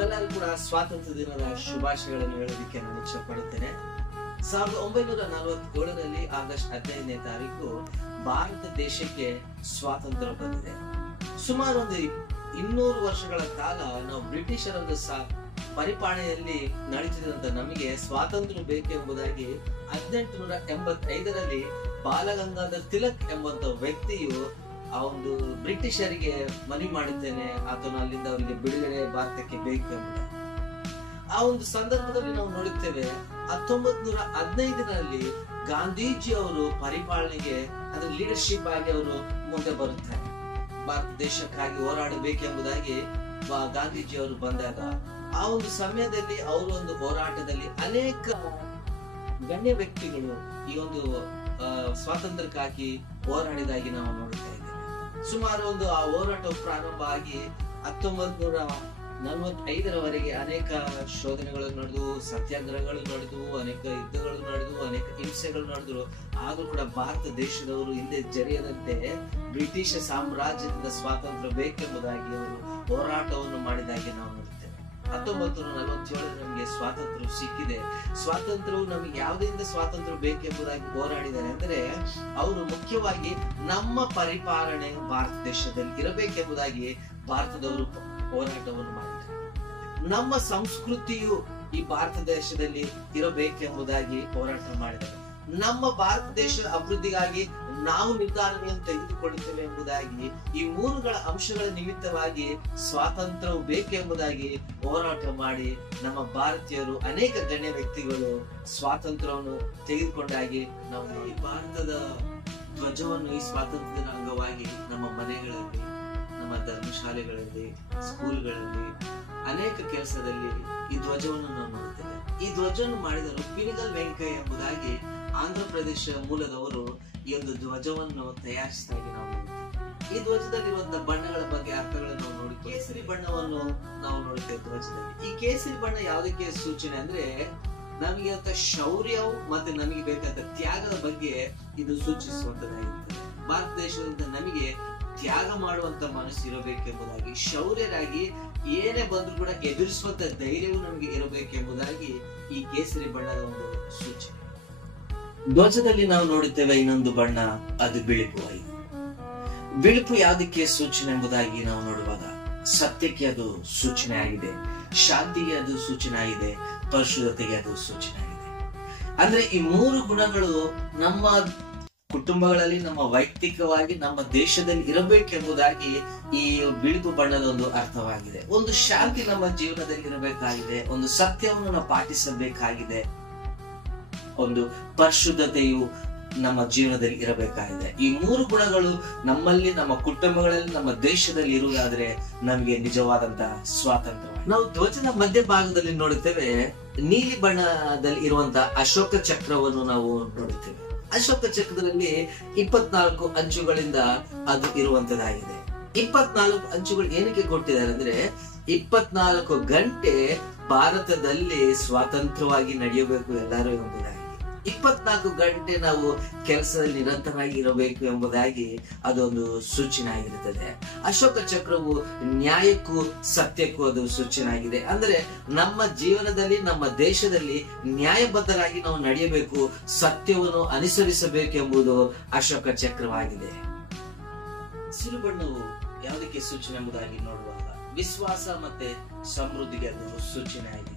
ನಿಮ್ಮೆಲ್ಲರೂ ಕೂಡ ಸ್ವಾತಂತ್ರ್ಯ ದಿನದ ಶುಭಾಶಯಗಳನ್ನು ಹೇಳೋದಕ್ಕೆ ನಾನು ಇಚ್ಛೆ ಪಡುತ್ತೇನೆ. 1947ರಲ್ಲಿ ಆಗಸ್ಟ್ 15ನೇ ತಾರೀಕು ಭಾರತ ದೇಶಕ್ಕೆ ಸ್ವಾತಂತ್ರ್ಯ ಬಂದಿದೆ. ಸುಮಾರು ಒಂದು 200 ವರ್ಷಗಳ ಕಾಲ ನಾವು ಬ್ರಿಟಿಷರ ಒಂದು ಪರಿಪಾಲನೆಯಲ್ಲಿ ನಡೀತಿದ್ದಂತ ನಮಗೆ ಸ್ವಾತಂತ್ರ್ಯ ಬೇಕೆಂಬುದಾಗಿ 1885ರಲ್ಲಿ ಬಾಲಗಂಗಾಧರ್ ತಿಲಕ್ ಎಂಬಂತ ವ್ಯಕ್ತಿಯು ಆ ಒಂದು ಬ್ರಿಟಿಷರಿಗೆ ಮನವಿ ಮಾಡಿದ್ದೇನೆ, ಆತನು ಅಲ್ಲಿಂದ ಅವರಿಗೆ ಬಿಡುಗಡೆ ಭಾರತಕ್ಕೆ ಬೇಕು ಎಂಬುದಾಗಿ. ಆ ಒಂದು ಸಂದರ್ಭದಲ್ಲಿ ನಾವು ನೋಡುತ್ತೇವೆ 1915ರಲ್ಲಿ ಗಾಂಧೀಜಿ ಅವರು ಪರಿಪಾಲನೆಗೆ ಅದರ ಲೀಡರ್ಶಿಪ್ ಆಗಿ ಅವರು ಮುಂದೆ ಬರುತ್ತಾರೆ. ಭಾರತ ದೇಶಕ್ಕಾಗಿ ಹೋರಾಡಬೇಕೆಂಬುದಾಗಿ ಗಾಂಧೀಜಿ ಅವರು ಬಂದಾಗ ಆ ಒಂದು ಸಮಯದಲ್ಲಿ ಅವರು ಒಂದು ಹೋರಾಟದಲ್ಲಿ ಅನೇಕ ಗಣ್ಯ ವ್ಯಕ್ತಿಗಳು ಈ ಒಂದು ಸ್ವಾತಂತ್ರ್ಯಕ್ಕಾಗಿ ಹೋರಾಡಿದಾಗಿ ನಾವು ನೋಡ್ತಾ ಇದ್ದೇವೆ. ಸುಮಾರು ಒಂದು ಆ ಹೋರಾಟ ಪ್ರಾರಂಭ ಆಗಿ 1945ರವರೆಗೆ ಅನೇಕ ಶೋಧನೆಗಳು ನಡೆದು, ಸತ್ಯಾಗ್ರಹಗಳು ನಡೆದು, ಅನೇಕ ಯುದ್ಧಗಳು ನಡೆದು, ಅನೇಕ ಹಿಂಸೆಗಳು ನಡೆದ್ರು. ಆದ್ರೂ ಕೂಡ ಭಾರತ ದೇಶದವರು ಹಿಂದೆ ಜರಿಯದಂತೆ ಬ್ರಿಟಿಷ್ ಸಾಮ್ರಾಜ್ಯದಿಂದ ಸ್ವಾತಂತ್ರ್ಯ ಬೇಕೆಂಬುದಾಗಿ ಅವರು ಹೋರಾಟವನ್ನು ಮಾಡಿದಾಗಿ ನಾವು ನೋಡ್ತೇವೆ. 1947 ನಮಗೆ ಸ್ವಾತಂತ್ರ್ಯ ಸಿಕ್ಕಿದೆ. ಸ್ವಾತಂತ್ರ್ಯವು ನಮಗೆ ಯಾವುದರಿಂದ ಸ್ವಾತಂತ್ರ್ಯ ಬೇಕೆಂಬುದಾಗಿ ಹೋರಾಡಿದ್ದಾರೆ ಅಂದ್ರೆ ಅವರು ಮುಖ್ಯವಾಗಿ ನಮ್ಮ ಪರಿಪಾಲನೆ ಭಾರತ ದೇಶದಲ್ಲಿ ಇರಬೇಕೆಂಬುದಾಗಿ ಭಾರತದವರು ಹೋರಾಟವನ್ನು ಮಾಡಿದ್ದಾರೆ. ನಮ್ಮ ಸಂಸ್ಕೃತಿಯು ಈ ಭಾರತ ದೇಶದಲ್ಲಿ ಇರಬೇಕೆಂಬುದಾಗಿ ಹೋರಾಟ ಮಾಡಿದ್ದಾರೆ. ನಮ್ಮ ಭಾರತ ದೇಶದ ಅಭಿವೃದ್ಧಿಗಾಗಿ ನಾವು ನಿರ್ಧಾರಗಳನ್ನು ತೆಗೆದುಕೊಳ್ಳುತ್ತೇವೆ ಎಂಬುದಾಗಿ ಈ ಮೂರುಗಳ ಅಂಶಗಳ ನಿಮಿತ್ತವಾಗಿ ಸ್ವಾತಂತ್ರ್ಯವು ಬೇಕೆಂಬುದಾಗಿ ಹೋರಾಟ ಮಾಡಿ ನಮ್ಮ ಭಾರತೀಯರು ಅನೇಕ ಗಣ್ಯ ವ್ಯಕ್ತಿಗಳು ಸ್ವಾತಂತ್ರ್ಯವನ್ನು ತೆಗೆದುಕೊಂಡಾಗಿ ನಾವು ನೋಡಿ ಭಾರತದ ಧ್ವಜವನ್ನು ಈ ಸ್ವಾತಂತ್ರ್ಯದ ಅಂಗವಾಗಿ ನಮ್ಮ ಮನೆಗಳಲ್ಲಿ, ನಮ್ಮ ಧರ್ಮಶಾಲೆಗಳಲ್ಲಿ, ಸ್ಕೂಲ್ಗಳಲ್ಲಿ, ಅನೇಕ ಕೆಲಸದಲ್ಲಿ ಈ ಧ್ವಜವನ್ನು ನಾವು ನೋಡುತ್ತೇವೆ. ಈ ಧ್ವಜವನ್ನು ಮಾಡಿದರು ಪಿನಿಗಲ್ ವೆಂಕಯ್ಯ ಎಂಬುದಾಗಿ ಆಂಧ್ರ ಪ್ರದೇಶ ಮೂಲದವರು ಈ ಒಂದು ಧ್ವಜವನ್ನು ತಯಾರಿಸಿದಾಗಿ ನಾವು ನೋಡುತ್ತೇವೆ. ಈ ಧ್ವಜದಲ್ಲಿರುವಂತಹ ಬಣ್ಣಗಳ ಬಗ್ಗೆ ಅರ್ಥಗಳನ್ನು ನಾವು ನೋಡಿ, ಕೇಸರಿ ಬಣ್ಣವನ್ನು ನಾವು ನೋಡುತ್ತೇವೆ ಧ್ವಜದಲ್ಲಿ. ಈ ಕೇಸರಿ ಬಣ್ಣ ಯಾವುದಕ್ಕೆ ಸೂಚನೆ ಅಂದ್ರೆ ನಮಗೆ ಶೌರ್ಯವು ಮತ್ತೆ ನಮಗೆ ಬೇಕಾದ ತ್ಯಾಗದ ಬಗ್ಗೆ ಇದು ಸೂಚಿಸುವಂತದ್ದಾಗಿರ್ತದೆ. ಭಾರತ ದೇಶದಿಂದ ನಮಗೆ ತ್ಯಾಗ ಮಾಡುವಂತ ಮನಸ್ಸು ಇರಬೇಕೆಂಬುದಾಗಿ, ಶೌರ್ಯರಾಗಿ ಏನೇ ಬಂದ್ರು ಕೂಡ ಎದುರಿಸುವಂತ ಧೈರ್ಯವು ನಮಗೆ ಇರಬೇಕೆಂಬುದಾಗಿ ಈ ಕೇಸರಿ ಬಣ್ಣದ ಒಂದು ಸೂಚನೆ. ಧ್ವಜದಲ್ಲಿ ನಾವು ನೋಡುತ್ತೇವೆ ಇನ್ನೊಂದು ಬಣ್ಣ, ಅದು ಬಿಳುಪು. ಬಿಳುಪು ಯಾವುದಕ್ಕೆ ಸೂಚನೆ ಎಂಬುದಾಗಿ ನಾವು ನೋಡುವಾಗ ಸತ್ಯಕ್ಕೆ ಅದು ಸೂಚನೆ ಆಗಿದೆ, ಶಾಂತಿಗೆ ಅದು ಸೂಚನೆ ಆಗಿದೆ, ಪರಿಶುದ್ಧತೆಗೆ ಅದು ಸೂಚನೆ ಆಗಿದೆ. ಅಂದ್ರೆ ಈ ಮೂರು ಗುಣಗಳು ನಮ್ಮ ಕುಟುಂಬಗಳಲ್ಲಿ, ನಮ್ಮ ವೈಯಕ್ತಿಕವಾಗಿ, ನಮ್ಮ ದೇಶದಲ್ಲಿ ಇರಬೇಕೆಂಬುದಾಗಿ ಈ ಬಿಳುಪು ಬಣ್ಣದ ಒಂದು ಅರ್ಥವಾಗಿದೆ. ಒಂದು ಶಾಂತಿ ನಮ್ಮ ಜೀವನದಲ್ಲಿ ಇರಬೇಕಾಗಿದೆ, ಒಂದು ಸತ್ಯವನ್ನು ನಾವು ಪಾಟಿಸಬೇಕಾಗಿದೆ, ಒಂದು ಪರಿಶುದ್ಧತೆಯು ನಮ್ಮ ಜೀವನದಲ್ಲಿ ಇರಬೇಕಾಗಿದೆ. ಈ ಮೂರು ಗುಣಗಳು ನಮ್ಮಲ್ಲಿ, ನಮ್ಮ ಕುಟುಂಬಗಳಲ್ಲಿ, ನಮ್ಮ ದೇಶದಲ್ಲಿ ಇರುವುದಾದ್ರೆ ನಮಗೆ ನಿಜವಾದಂತಹ ಸ್ವಾತಂತ್ರ್ಯ. ನಾವು ಧ್ವಜದ ಮಧ್ಯಭಾಗದಲ್ಲಿ ನೋಡುತ್ತೇವೆ ನೀಲಿ ಬಣ್ಣದಲ್ಲಿ ಇರುವಂತಹ ಅಶೋಕ ಚಕ್ರವನ್ನು ನಾವು ನೋಡುತ್ತೇವೆ. ಅಶೋಕ ಚಕ್ರದಲ್ಲಿ 24 ಅಂಚುಗಳಿಂದ ಅದು ಇರುವಂತದ್ದಾಗಿದೆ. 24 ಅಂಚುಗಳು ಏನಕ್ಕೆ ಕೊಟ್ಟಿದ್ದಾರೆ ಅಂದ್ರೆ 24 ಗಂಟೆ ಭಾರತದಲ್ಲಿ ಸ್ವಾತಂತ್ರ್ಯವಾಗಿ ನಡೆಯಬೇಕು ಎಲ್ಲರೂ ಎಂಬುದಾಗಿ. 24 ಗಂಟೆ ನಾವು ಕೆಲಸದಲ್ಲಿ ನಿರಂತರವಾಗಿ ಇರಬೇಕು ಎಂಬುದಾಗಿ ಅದೊಂದು ಸೂಚನೆ ಆಗಿರುತ್ತದೆ. ಅಶೋಕ ಚಕ್ರವು ನ್ಯಾಯಕ್ಕೂ ಸತ್ಯಕ್ಕೂ ಅದು ಸೂಚನೆ ಆಗಿದೆ. ಅಂದ್ರೆ ನಮ್ಮ ಜೀವನದಲ್ಲಿ, ನಮ್ಮ ದೇಶದಲ್ಲಿ ನ್ಯಾಯಬದ್ಧರಾಗಿ ನಾವು ನಡೆಯಬೇಕು, ಸತ್ಯವನ್ನು ಅನುಸರಿಸಬೇಕು ಎಂಬುದು ಅಶೋಕ ಚಕ್ರವಾಗಿದೆ. ಹಸಿರು ಬಣ್ಣವು ಯಾವುದಕ್ಕೆ ಸೂಚನೆ ಎಂಬುದಾಗಿ ನೋಡುವಾಗ ವಿಶ್ವಾಸ ಮತ್ತೆ ಸಮೃದ್ಧಿಗೆ ಅದು ಸೂಚನೆ ಆಗಿದೆ.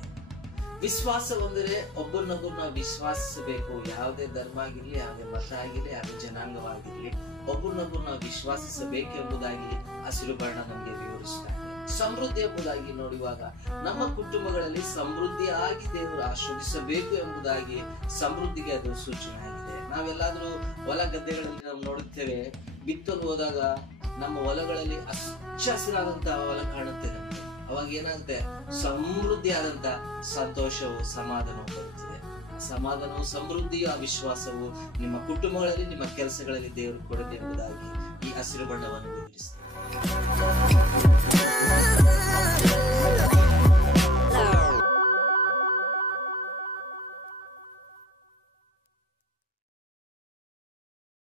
ವಿಶ್ವಾಸ ಅಂದರೆ ಒಬ್ಬರನ್ನೊಬ್ಬರು ನಾವು ವಿಶ್ವಾಸಿಸಬೇಕು. ಯಾವುದೇ ಧರ್ಮ ಆಗಿರ್ಲಿ, ಯಾವುದೇ ಮತ ಆಗಿರ್ಲಿ, ಯಾವುದೇ ಜನಾಂಗವಾಗಿರ್ಲಿ, ಒಬ್ಬರನ್ನೊಬ್ಬರು ನಾವು ವಿಶ್ವಾಸಿಸಬೇಕೆಂಬುದಾಗಿ ಹಸಿರು ಬಣ್ಣ ನಮಗೆ ವಿವರಿಸುತ್ತಾರೆ. ಸಮೃದ್ಧಿ ಎಂಬುದಾಗಿ ನೋಡುವಾಗ ನಮ್ಮ ಕುಟುಂಬಗಳಲ್ಲಿ ಸಮೃದ್ಧಿಯಾಗಿ ದೇವರು ಆಶೀರ್ವದಿಸಬೇಕು ಎಂಬುದಾಗಿ ಸಮೃದ್ಧಿಗೆ ಅದು ಸೂಚನೆ ಆಗಿದೆ. ನಾವೆಲ್ಲಾದ್ರೂ ಹೊಲ ಗದ್ದೆಗಳಲ್ಲಿ ನಾವು ನೋಡುತ್ತೇವೆ, ಬಿತ್ತಲು ಹೋದಾಗ ನಮ್ಮ ಹೊಲಗಳಲ್ಲಿ ಹಚ್ಚ ಹಸಿರಾದಂತಹ ಹೊಲ ಕಾಣುತ್ತೇವೆ. ಅವಾಗ ಏನಾಗುತ್ತೆ, ಸಮೃದ್ಧಿ ಆದಂತ ಸಂತೋಷವು, ಸಮಾಧಾನವು ಬರುತ್ತದೆ. ಸಮಾಧಾನವು, ಸಮೃದ್ಧಿಯು, ಆ ವಿಶ್ವಾಸವು ನಿಮ್ಮ ಕುಟುಂಬಗಳಲ್ಲಿ, ನಿಮ್ಮ ಕೆಲಸಗಳಲ್ಲಿ ದೇವರು ಕೊಡಲಿ ಎಂಬುದಾಗಿ ಈ ಹಸಿರು ಬಣ್ಣವನ್ನು ವಿವರಿಸುತ್ತದೆ.